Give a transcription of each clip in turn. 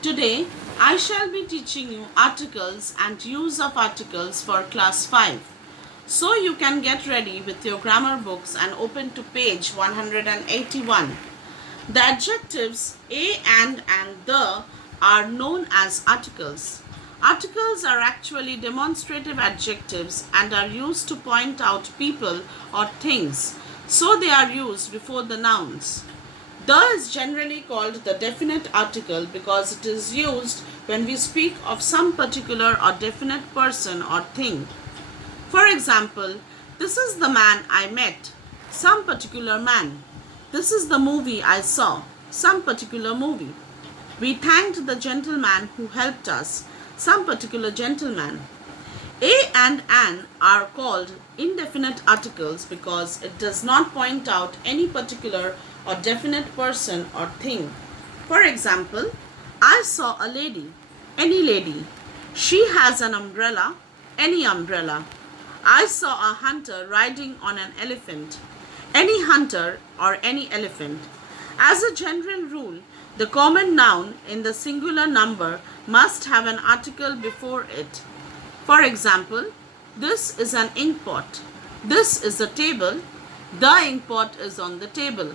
Today, I shall be teaching you articles and use of articles for class 5. So you can get ready with your grammar books and open to page 181. The adjectives a and the are known as articles. Articles are actually demonstrative adjectives and are used to point out people or things, so they are used before the nouns. The is generally called the definite article because it is used when we speak of some particular or definite person or thing. For example, this is the man I met, some particular man. This is the movie I saw, some particular movie. We thanked the gentleman who helped us, some particular gentleman. A and an are called indefinite articles because it does not point out any particular or definite person or thing. For example, I saw a lady, any lady. She has an umbrella, any umbrella. I saw a hunter riding on an elephant, any hunter or any elephant. As a general rule, the common noun in the singular number must have an article before it. For example, this is an ink pot. This is a table. The ink pot is on the table.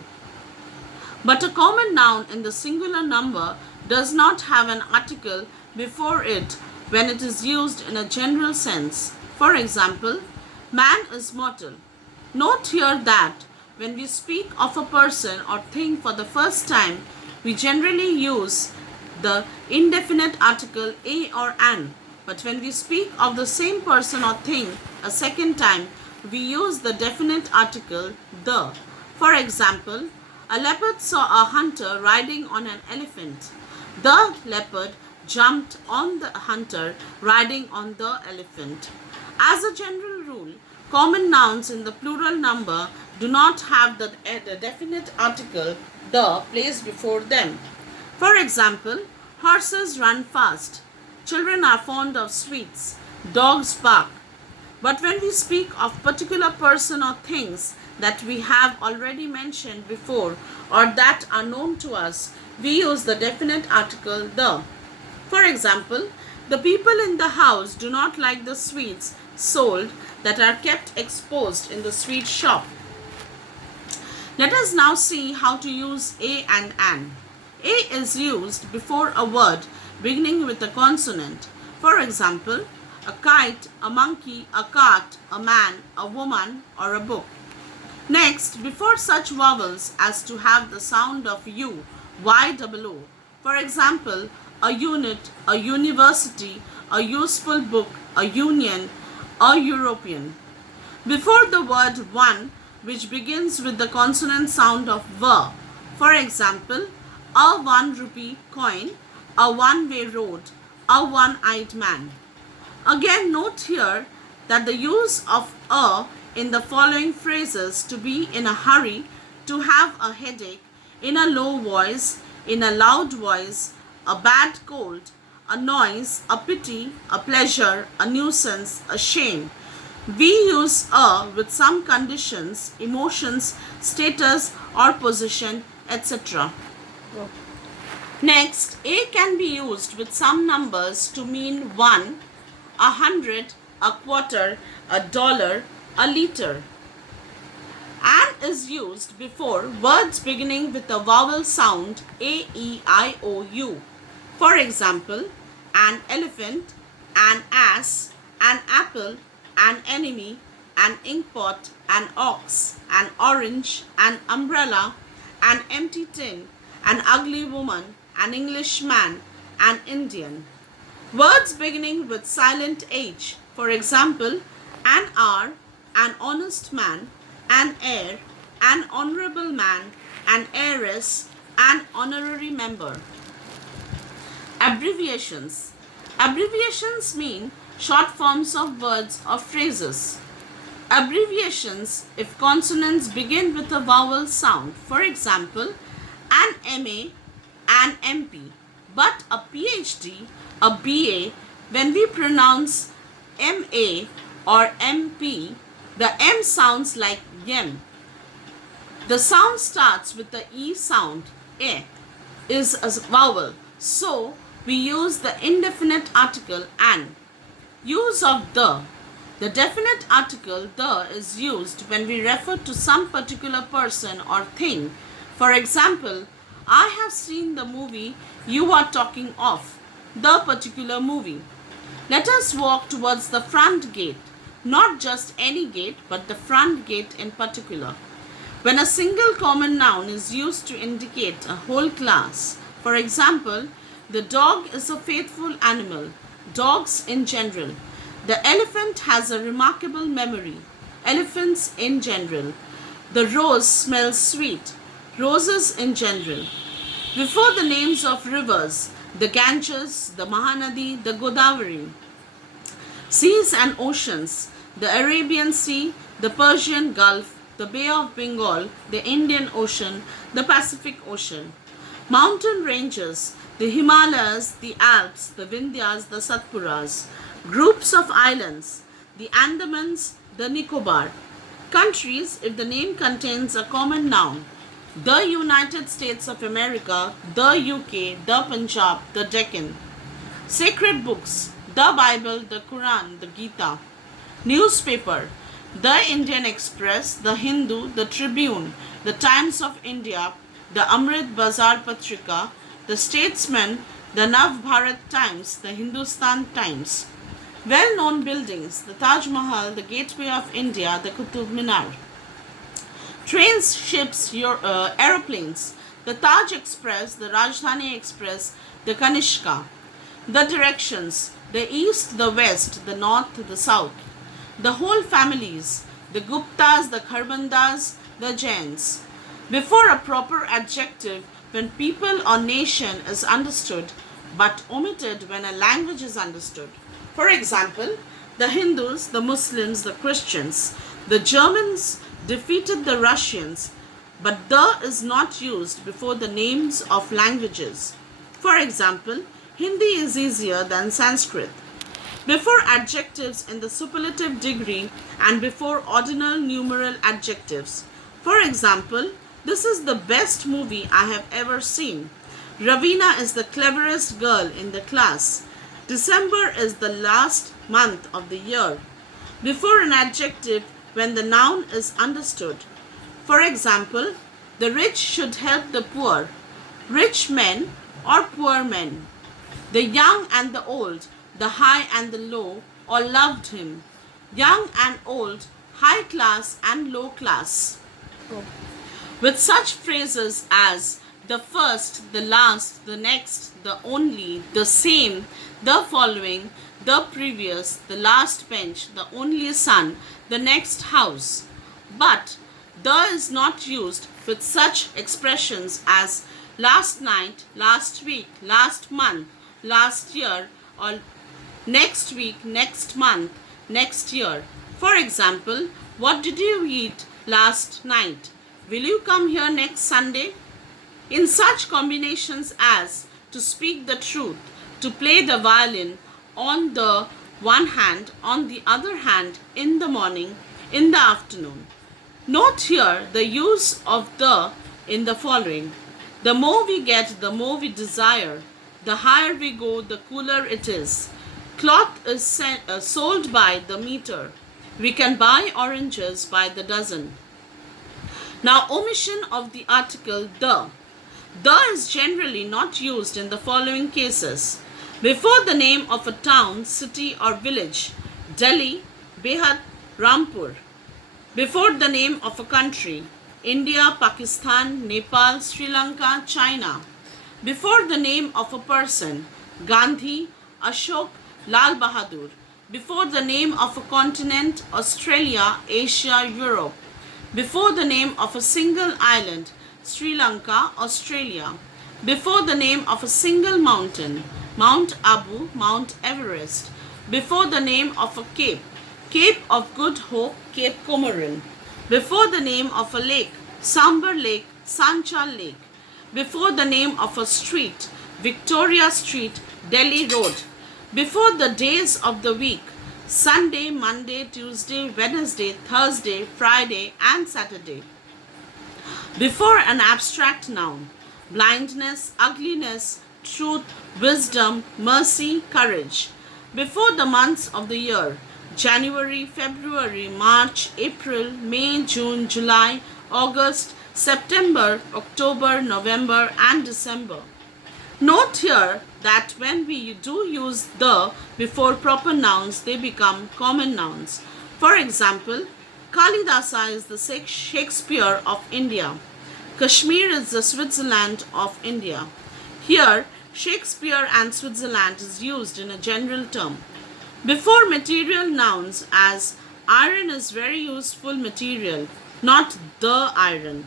But a common noun in the singular number does not have an article before it when it is used in a general sense. For example, man is mortal. Note here that when we speak of a person or thing for the first time, we generally use the indefinite article a or an. But when we speak of the same person or thing a second time, we use the definite article the. For example, a leopard saw a hunter riding on an elephant. The leopard jumped on the hunter riding on the elephant. As a general rule, common nouns in the plural number do not have the definite article the placed before them. For example, horses run fast. Children are fond of sweets. Dogs bark. But when we speak of particular person or things that we have already mentioned before or that are known to us, we use the definite article the. For example, the people in the house do not like the sweets sold that are kept exposed in the sweet shop. Let us now see how to use a and an. A is used before a word beginning with a consonant. For example, a kite, a monkey, a cart, a man, a woman, or a book. Next, before such vowels as to have the sound of U, Y-O-O. For example, a unit, a university, a useful book, a union, a European. Before the word one, which begins with the consonant sound of V. For example, a 1 rupee coin, a one-way road, a one-eyed man. Again, note here that the use of a in the following phrases: to be in a hurry, to have a headache, in a low voice, in a loud voice, a bad cold, a noise, a pity, a pleasure, a nuisance, a shame. We use a with some conditions, emotions, status or position, etc. Next, a can be used with some numbers to mean 1, 100, a quarter, a dollar, a liter. An is used before words beginning with a vowel sound a, e, I, o, u. For example, an elephant, an ass, an apple, an enemy, an inkpot, an ox, an orange, an umbrella, an empty tin, an ugly woman, an Englishman, an Indian. Words beginning with silent H, for example, an hour, an honest man, an heir, an honorable man, an heiress, an honorary member. Abbreviations. Abbreviations mean short forms of words or phrases. Abbreviations if consonants begin with a vowel sound. For example, an MA, an MP. But a PhD, a BA, when we pronounce MA or MP, the M sounds like yem. The sound starts with the E sound. E is a vowel. So, we use the indefinite article an. Use of the. The definite article the is used when we refer to some particular person or thing. For example, I have seen the movie you are talking of, the particular movie. Let us walk towards the front gate, not just any gate, but the front gate in particular. When a single common noun is used to indicate a whole class, for example, the dog is a faithful animal, dogs in general. The elephant has a remarkable memory, elephants in general. The rose smells sweet, roses in general. Before the names of rivers, the Ganges, the Mahanadi, the Godavari. Seas and oceans, the Arabian Sea, the Persian Gulf, the Bay of Bengal, the Indian Ocean, the Pacific Ocean. Mountain ranges, the Himalayas, the Alps, the Vindhyas, the Satpuras. Groups of islands, the Andamans, the Nicobar. Countries, if the name contains a common noun, the United States of America, the UK, the Punjab, the Deccan. Sacred books, the Bible, the Quran, the Gita. Newspaper, the Indian Express, the Hindu, the Tribune, the Times of India, the Amrit Bazar Patrika, the Statesman, the Nav Bharat Times, the Hindustan Times. Well-known buildings, the Taj Mahal, the Gateway of India, the Qutub Minar. Trains, ships, aeroplanes, the Taj Express, the Rajdhani Express, the Kanishka. The directions, the east, the west, the north, the south. The whole families, the Guptas, the Kharbandas, the Jains. Before a proper adjective, when people or nation is understood, but omitted when a language is understood. For example, the Hindus, the Muslims, the Christians, the Germans defeated the Russians, but the is not used before the names of languages. For example, Hindi is easier than Sanskrit. Before adjectives in the superlative degree and before ordinal numeral adjectives. For example, this is the best movie I have ever seen. Ravina is the cleverest girl in the class. December is the last month of the year. Before an adjective when the noun is understood. For example, the rich should help the poor. Rich men or poor men. The young and the old, the high and the low, all loved him. Young and old, high class and low class. With such phrases as the first, the last, the next, the only, the same, the following, the previous, the last bench, the only son, the next house. But the is not used with such expressions as last night, last week, last month, last year, or next week, next month, next year. For example, what did you eat last night? Will you come here next Sunday? In such combinations as to speak the truth, to play the violin on the one hand, on the other hand, in the morning, in the afternoon. Note here the use of the in the following. The more we get, the more we desire. The higher we go, the cooler it is. Cloth is sold by the meter. We can buy oranges by the dozen. Now, omission of the article the. The is generally not used in the following cases. Before the name of a town, city or village, Delhi, Behat, Rampur. Before the name of a country, India, Pakistan, Nepal, Sri Lanka, China. Before the name of a person, Gandhi, Ashok, Lal Bahadur. Before the name of a continent, Australia, Asia, Europe. Before the name of a single island, Sri Lanka, Australia. Before the name of a single mountain, Mount Abu, Mount Everest. Before the name of a cape, Cape of Good Hope, Cape Comorin. Before the name of a lake, Sambar Lake, Sanchal Lake. Before the name of a street, Victoria Street, Delhi Road. Before the days of the week, Sunday, Monday, Tuesday, Wednesday, Thursday, Friday, and Saturday. Before an abstract noun, blindness, ugliness, truth, wisdom, mercy, courage. Before the months of the year, January, February, March, April, May, June, July, August, September, October, November, and December. Note here that when we do use the before proper nouns, they become common nouns. For example, Kalidasa is the Shakespeare of India. Kashmir is the Switzerland of India. Here, Shakespeare and Switzerland is used in a general term. Before material nouns, as iron is very useful material, not the iron.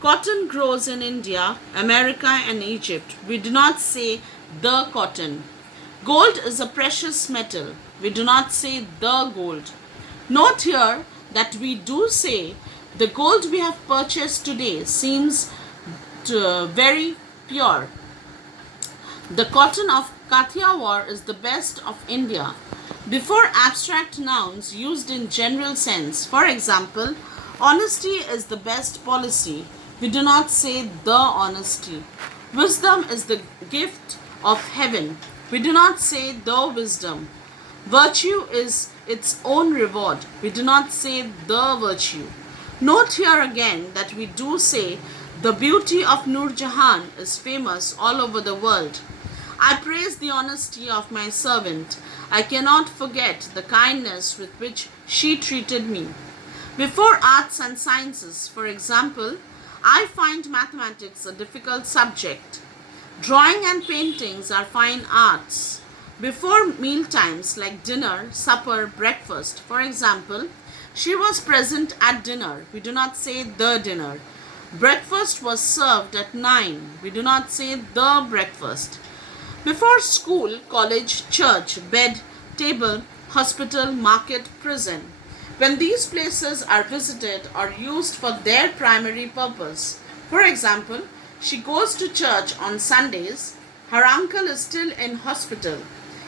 Cotton grows in India, America, and Egypt. We do not say the cotton. Gold is a precious metal. We do not say the gold. Note here that we do say the gold we have purchased today seems very pure. The cotton of Kathiawar is the best of India. Before abstract nouns used in general sense, for example, honesty is the best policy. We do not say the honesty. Wisdom is the gift of heaven. We do not say the wisdom. Virtue is its own reward. We do not say the virtue. Note here again that we do say the beauty of Nur Jahan is famous all over the world. I praise the honesty of my servant. I cannot forget the kindness with which she treated me. Before arts and sciences, for example, I find mathematics a difficult subject. Drawing and paintings are fine arts. Before meal times like dinner, supper, breakfast, for example, she was present at dinner. We do not say the dinner. Breakfast was served at 9. We do not say the breakfast. Before school, college, church, bed, table, hospital, market, prison. When these places are visited or used for their primary purpose. For example, she goes to church on Sundays. Her uncle is still in hospital.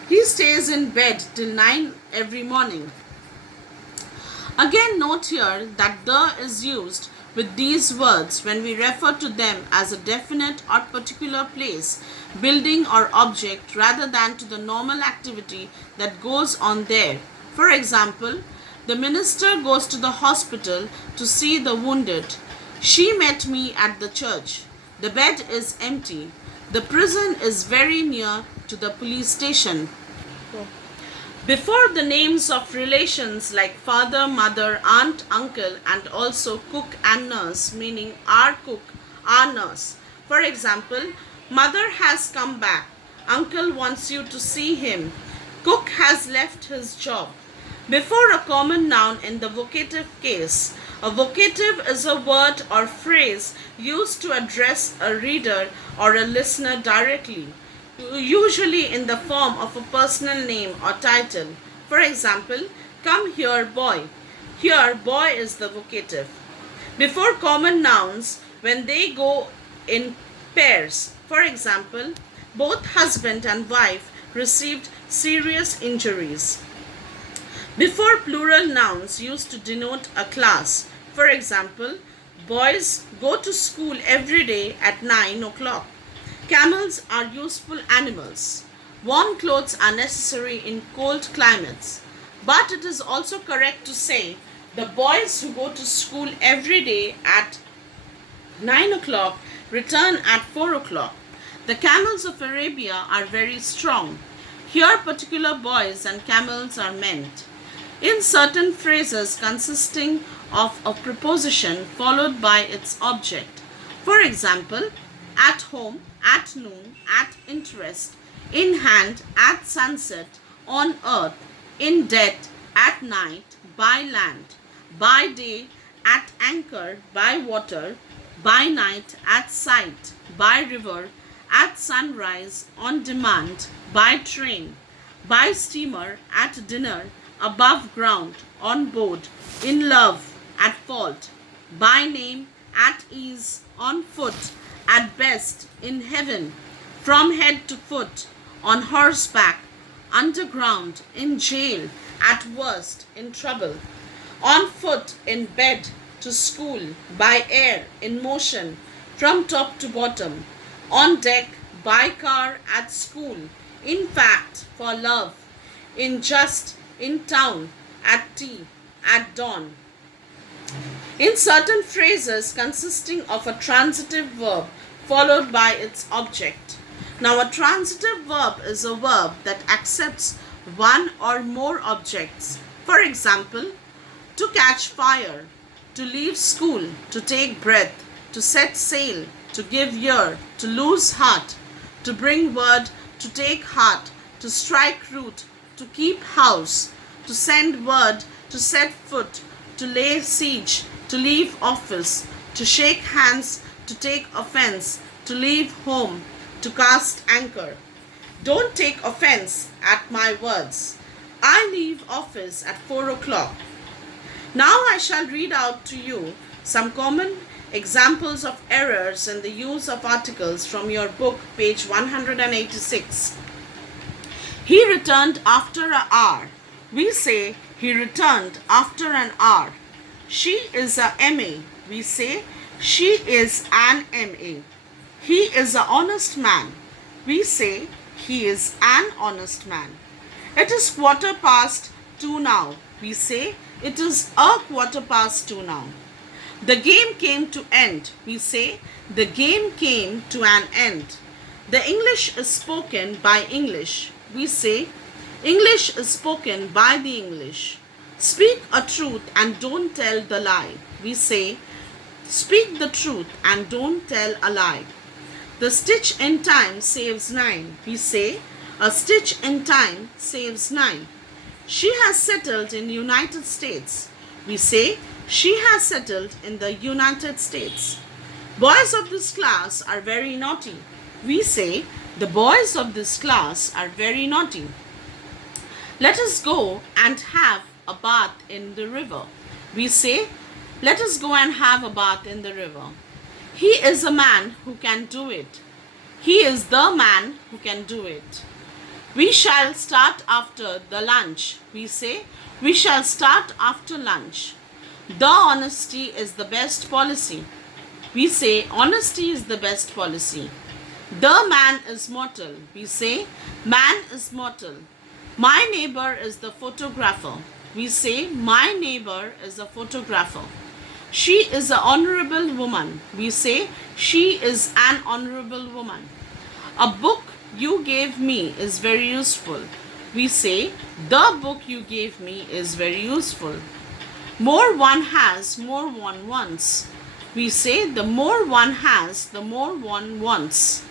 He stays in bed till 9 every morning. Again, note here that the is used with these words when we refer to them as a definite or particular place, building or object rather than to the normal activity that goes on there. For example, the minister goes to the hospital to see the wounded. She met me at the church. The bed is empty. The prison is very near to the police station. Before the names of relations like father, mother, aunt, uncle, and also cook and nurse, meaning our cook, our nurse. For example, mother has come back. Uncle wants you to see him. Cook has left his job. Before a common noun in the vocative case, a vocative is a word or phrase used to address a reader or a listener directly, usually in the form of a personal name or title. For example, come here boy. Here boy is the vocative. Before common nouns, when they go in pairs, for example, both husband and wife received serious injuries. Before plural nouns used to denote a class, for example, boys go to school every day at 9 o'clock. Camels are useful animals. Warm clothes are necessary in cold climates. But it is also correct to say the boys who go to school every day at 9 o'clock return at 4 o'clock. The camels of Arabia are very strong. Here particular boys and camels are meant. In certain phrases consisting of a preposition followed by its object. For example, at home, at noon, at interest, in hand, at sunset, on earth, in debt, at night, by land, by day, at anchor, by water, by night, at sight, by river, at sunrise, on demand, by train, by steamer, at dinner, above ground, on board, in love, at fault, by name, at ease, on foot, at best, in heaven, from head to foot, on horseback, underground, in jail, at worst, in trouble, on foot, in bed, to school, by air, in motion, from top to bottom, on deck, by car, at school, in fact, for love, in just, in town, at tea, at dawn. In certain phrases consisting of a transitive verb followed by its object. Now, a transitive verb is a verb that accepts one or more objects. For example, to catch fire, to leave school, to take breath, to set sail, to give ear, to lose heart, to bring word, to take heart, to strike root, to keep house, to send word, to set foot, to lay siege, to leave office, to shake hands, to take offense, to leave home, to cast anchor. Don't take offense at my words. I leave office at 4 o'clock. Now I shall read out to you some common examples of errors in the use of articles from your book, page 186. He returned after an hour. We say he returned after an hour. She is a MA. We say she is an MA. He is an honest man. We say he is an honest man. It is 2:15 now. We say it is a 2:15 now. The game came to end. We say the game came to an end. The English is spoken by English. We say English is spoken by the English. Speak a truth and don't tell the lie. We say speak the truth and don't tell a lie. The stitch in time saves 9. We say a stitch in time saves 9. She has settled in the United States. We say she has settled in the United States. Boys of this class are very naughty. We say the boys of this class are very naughty. Let us go and have a bath in the river. We say let us go and have a bath in the river. He is a man who can do it. He is the man who can do it. We shall start after the lunch. We say we shall start after lunch. The honesty is the best policy. We say honesty is the best policy. The man is mortal. We say man is mortal. My neighbor is the photographer. We say my neighbor is a photographer. She is an honorable woman. We say she is an honorable woman. A book you gave me is very useful. We say the book you gave me is very useful. More one has, more one wants. We say the more one has, the more one wants.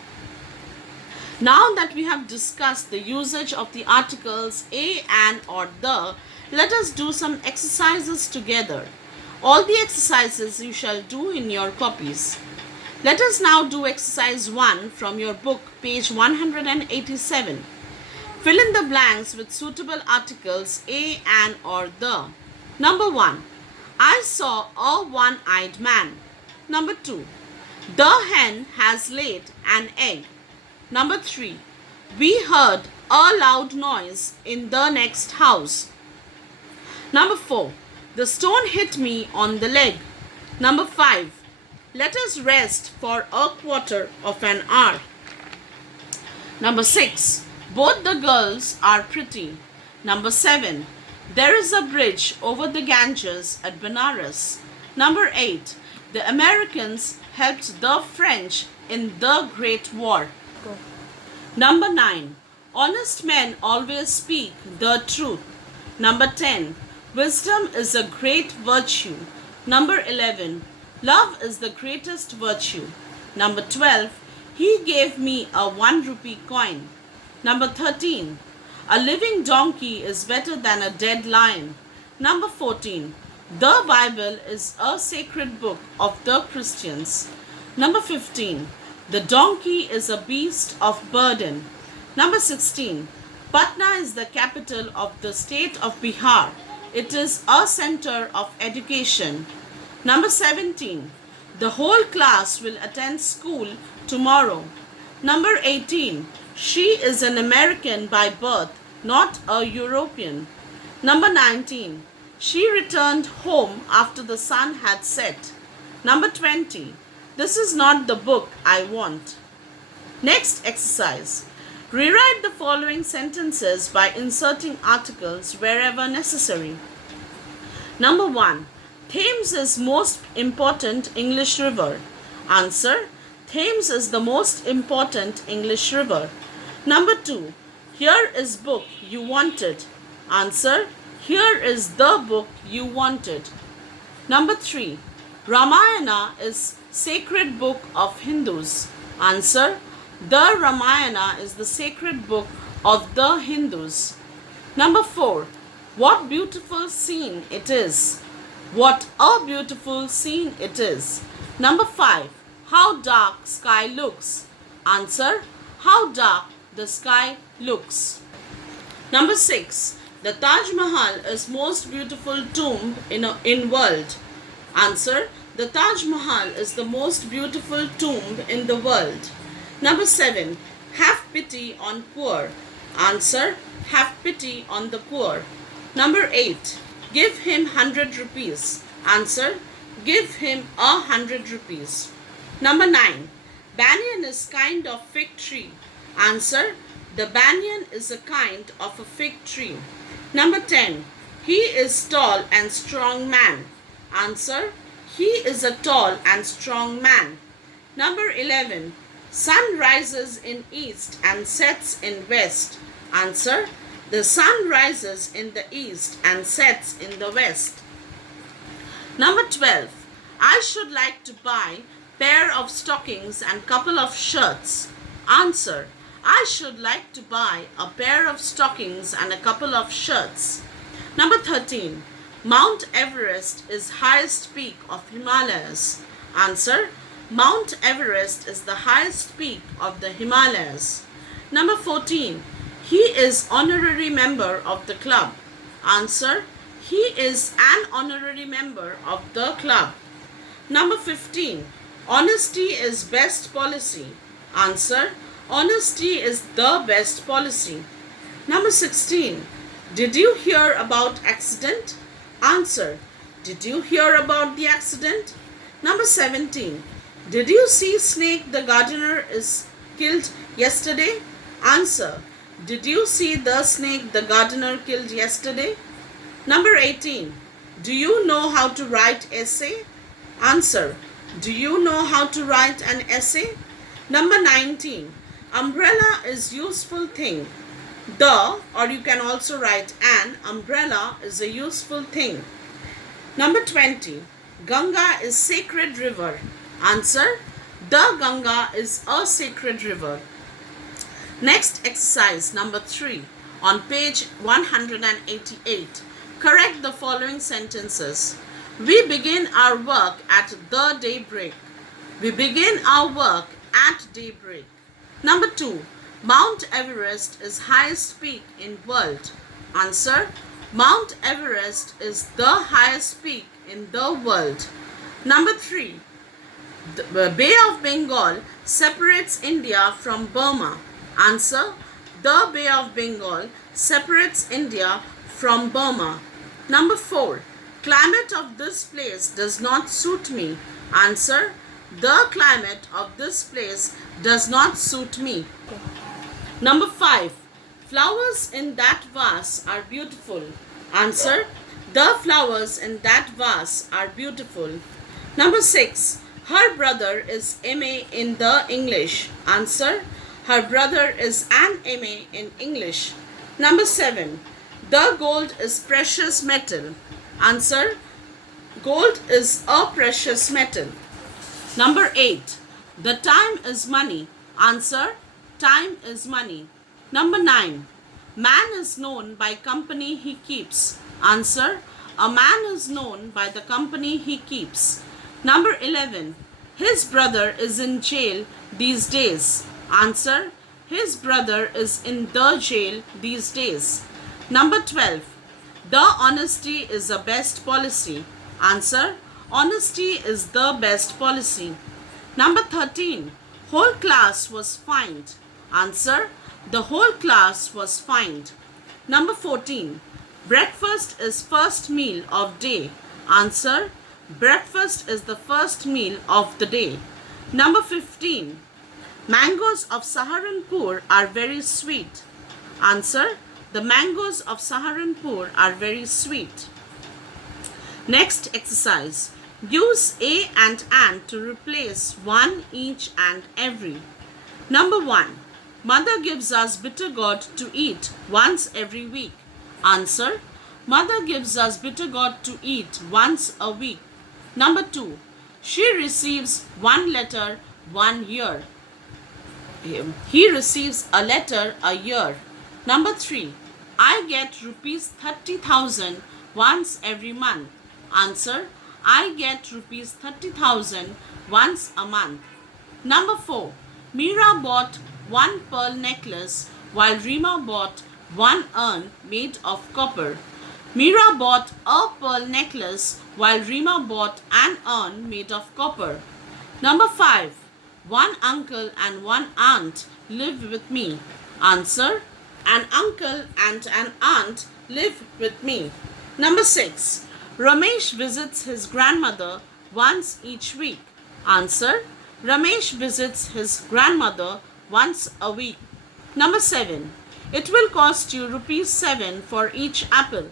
Now that we have discussed the usage of the articles a, an or the, let us do some exercises together. All the exercises you shall do in your copies. Let us now do exercise 1 from your book, page 187. Fill in the blanks with suitable articles a, an or the. Number 1. I saw a one-eyed man. Number 2. The hen has laid an egg. Number 3. We heard a loud noise in the next house. Number 4. The stone hit me on the leg. Number 5. Let us rest for a quarter of an hour. Number 6. Both the girls are pretty. Number 7. There is a bridge over the Ganges at Benares. Number 8. The Americans helped the French in the Great War. Number 9. Honest men always speak the truth. Number 10. Wisdom is a great virtue. Number 11. Love is the greatest virtue. Number 12. He gave me a 1 rupee coin. Number 13. A living donkey is better than a dead lion. Number 14. The Bible is a sacred book of the Christians. Number 15. The donkey is a beast of burden. Number 16. Patna is the capital of the state of Bihar. It is a center of education. Number 17. The whole class will attend school tomorrow. Number 18. She is an American by birth, not a European. Number 19. She returned home after the sun had set. Number 20. This is not the book I want. Next exercise. Rewrite the following sentences by inserting articles wherever necessary. Number 1. Thames is most important English river. Answer. Thames is the most important English river. Number 2. Here is book you wanted. Answer. Here is the book you wanted. Number 3. Ramayana is sacred book of Hindus. Answer. The Ramayana is the sacred book of the Hindus. Number 4. What beautiful scene it is. What a beautiful scene it is. Number 5. How dark sky looks. Answer. How dark the sky looks. Number 6. The Taj Mahal is most beautiful tomb in world. Answer. The Taj Mahal is the most beautiful tomb in the world. Number 7. Have pity on poor. Answer. Have pity on the poor. Number 8. Give him 100 rupees. Answer. Give him 100 rupees. Number 9. Banyan is kind of fig tree. Answer. The banyan is a kind of a fig tree. Number 10. He is tall and strong man. Answer. He is a tall and strong man. Number 11. Sun rises in east and sets in west. Answer. The sun rises in the east and sets in the west. Number 12. I should like to buy pair of stockings and couple of shirts. Answer. I should like to buy a pair of stockings and a couple of shirts. Number 13. Mount Everest is highest peak of Himalayas. Answer. Mount Everest is the highest peak of the Himalayas. Number 14. He is honorary member of the club. Answer. He is an honorary member of the club. Number 15. Honesty is best policy. Answer. Honesty is the best policy. Number 16. Did you hear about accident? Answer. Did you hear about the accident? Number 17. Did you see snake the gardener is killed yesterday? Answer. Did you see the snake the gardener killed yesterday? Number 18. Do you know how to write essay? Answer. Do you know how to write an essay? Number 19. Umbrella is useful thing. The, or you can also write an, umbrella is a useful thing. Number 20. Ganga is sacred river. Answer. The Ganga is a sacred river. Next exercise number 3 on page 188. Correct the following sentences. We begin our work at the daybreak. We begin our work at daybreak. Number 2. Mount Everest is highest peak in world. Answer. Mount Everest is the highest peak in the world. Number 3. The Bay of Bengal separates India from Burma. Answer. The Bay of Bengal separates India from Burma. Number 4. Climate of this place does not suit me. Answer. The climate of this place does not suit me. Number 5. Flowers in that vase are beautiful. Answer. The flowers in that vase are beautiful. Number 6. Her brother is MA in the English. Answer. Her brother is an MA in English. Number 7. The gold is precious metal. Answer. Gold is a precious metal. Number 8. The time is money. Answer. Time is money. Number 9. Man is known by company he keeps. Answer. A man is known by the company he keeps. Number 11. His brother is in jail these days. Answer. His brother is in the jail these days. Number 12. The honesty is the best policy. Answer. Honesty is the best policy. Number 13. Whole class was fined. Answer. The whole class was fined. Number 14. Breakfast is first meal of day. Answer. Breakfast is the first meal of the day. Number 15. Mangoes of Saharanpur are very sweet. Answer. The mangoes of Saharanpur are very sweet. Next exercise. Use a and to replace one, each and every. Number 1. Mother gives us bitter gourd to eat once every week. Answer. Mother gives us bitter gourd to eat once a week. Number 2. She receives one letter 1 year. He receives a letter a year. Number 3. I get rupees 30,000 once every month. Answer. I get rupees 30,000 once a month. Number 4. Meera bought one pearl necklace while Rima bought one urn made of copper. Meera bought a pearl necklace while Rima bought an urn made of copper. Number 5. One uncle and one aunt live with me. Answer. An uncle and an aunt live with me. Number 6. Ramesh visits his grandmother once each week. Answer. Ramesh visits his grandmother once a week. Number 7. It will cost you rupees 7 for each apple.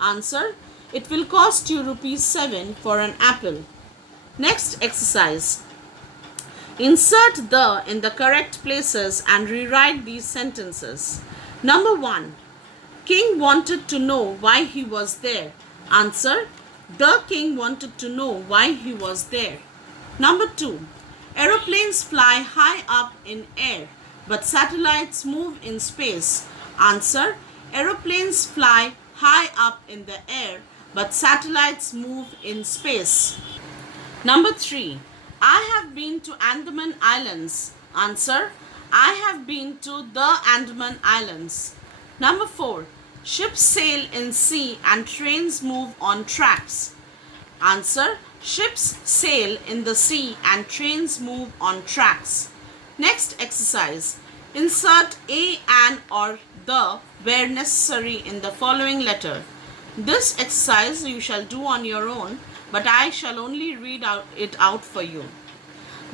Answer. It will cost you rupees 7 for an apple. Next exercise. Insert the in the correct places and rewrite these sentences. Number 1. King wanted to know why he was there. Answer. The king wanted to know why he was there. Number 2. Aeroplanes fly high up in air, but satellites move in space. Answer. Aeroplanes fly high up in the air, but satellites move in space. Number 3. I have been to Andaman Islands. Answer. I have been to the Andaman Islands. Number 4. Ships sail in sea and trains move on tracks. Answer. Ships sail in the sea and trains move on tracks. Next exercise. Insert a, an or the where necessary in the following letter. This exercise you shall do on your own, but I shall only read it out for you.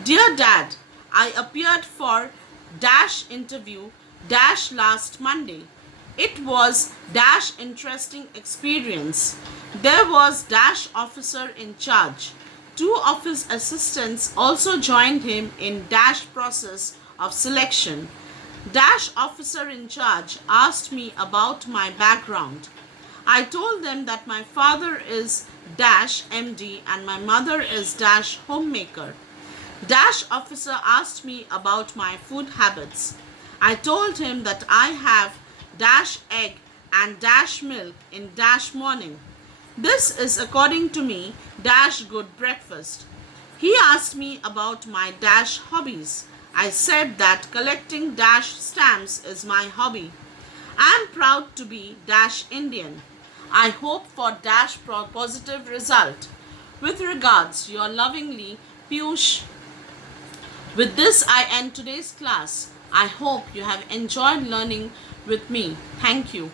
Dear Dad, I appeared for dash interview dash last Monday. It was dash interesting experience. There was dash officer in charge. 2 of his assistants also joined him in dash process of selection. Dash officer in charge asked me about my background. I told them that my father is dash MD and my mother is dash homemaker. Dash officer asked me about my food habits. I told him that I have dash egg and dash milk in dash morning. This is according to me dash good breakfast. He asked me about my dash hobbies. I said that collecting dash stamps is my hobby. I am proud to be dash Indian. I hope for dash positive result. With regards, your lovingly Piyush. With this I end today's class. I hope you have enjoyed learning with me. Thank you.